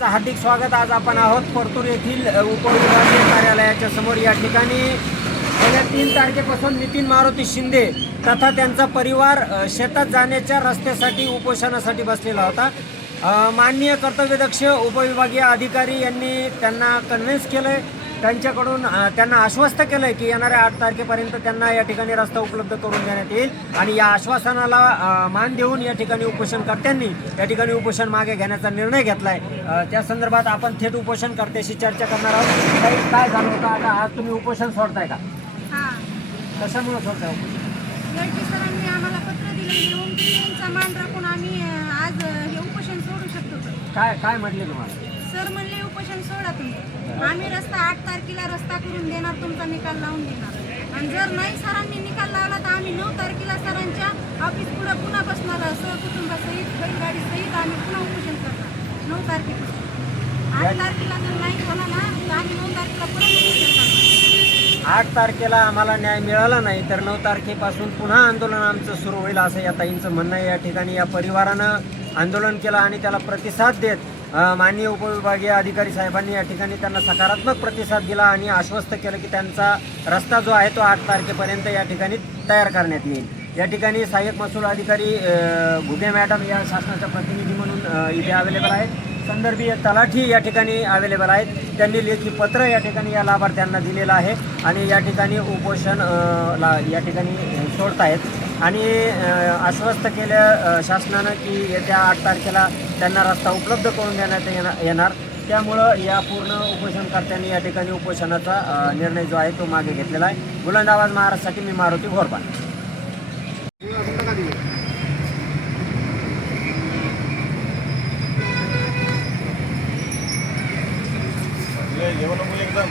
सर्वांचं हार्दिक स्वागत। आज आपण आहोत परतूर येथील उपविभागीय कार्यालयाच्या समोर। या ठिकाणी गेल्या 3 तारखेपासून नितीन मारुती शिंदे तथा त्यांचा परिवार शेतात जाण्याच्या रस्त्यासाठी उपोषणासाठी बसलेला होता। माननीय कर्तव्यदक्ष उपविभागीय अधिकारी यांनी त्यांना कन्व्हिन्स केलं, त्यांच्याकडून त्यांना आश्वस्त केलं की येणाऱ्या 8 तारखेपर्यंत त्यांना या ठिकाणी रस्ता उपलब्ध करून देण्यात येईल। आणि या आश्वासनाला मान देऊन या ठिकाणी उपोषणकर्त्यांनी या ठिकाणी उपोषण मागे घेण्याचा निर्णय घेतला आहे। त्या संदर्भात आपण थेट उपोषणकर्त्याशी चर्चा करणार आहोत। काय झालं होतं आता? आज तुम्ही उपोषण सोडताय का? कशामुळे सोडताय उपोषण? सरांनी आम्हाला पत्र दिलं, त्यांचा मान राखून आम्ही आज हे उपोषण सोडू शकतो। काय म्हटले तुम्हाला? सर म्हणले उपोषण सोडा तुम्ही, आम्ही रस्ता 8 तारखेला रस्ता करून देणार, तुमचा निकाल लावून देणार। आणि जर नाही सरांनी निकाल लावला तर आम्ही 9 तारखेला सरांच्या ऑफिस पुढे पुन्हा बसणार, सहकुटुंबासहित बैलगाडी सहित आम्ही पुन्हा उपोषण करणार 9 तारखेपासून। 8 तारखेला जर नाही झाला ना तर आम्ही 9 तारखेला परत उपोषण करणार। 8 तारखेला आम्हाला न्याय मिळाला नाही तर 9 तारखेपासून पुन्हा आंदोलन आमचं सुरू होईल, असं या ताईंचं म्हणणं आहे। या ठिकाणी या परिवारानं आंदोलन केलं आणि त्याला प्रतिसाद देत माननीय उपविभागीय अधिकारी साहेबांनी या ठिकाणी त्यांना सकारात्मक प्रतिसाद दिला आणि आश्वस्त केलं की त्यांचा रस्ता जो आहे तो 8 तारखेपर्यंत या ठिकाणी तयार करण्यात येईल। या ठिकाणी सहाय्यक महसूल अधिकारी घुगे मॅडम या शासनाच्या प्रतिनिधी म्हणून इथे अवेलेबल आहेत। संदर्भीय तलाठी या ठिकाणी अवेलेबल आहेत। त्यांनी लेखी पत्र या ठिकाणी या लाभार्थ्यांना दिलेलं आहे आणि या ठिकाणी उपोषण या ठिकाणी सोडतायत आणि आश्वस्त केलं शासनानं की येत्या 8 तारखेला त्यांना रस्ता उपलब्ध करून देण्यात येणार। त्यामुळं या पूर्ण उपोषणकर्त्यांनी या ठिकाणी उपोषणाचा निर्णय जो आहे तो मागे घेतलेला आहे। बुलंद आवाज महाराष्ट्रासाठी मी मारुती घोरपान। एकदम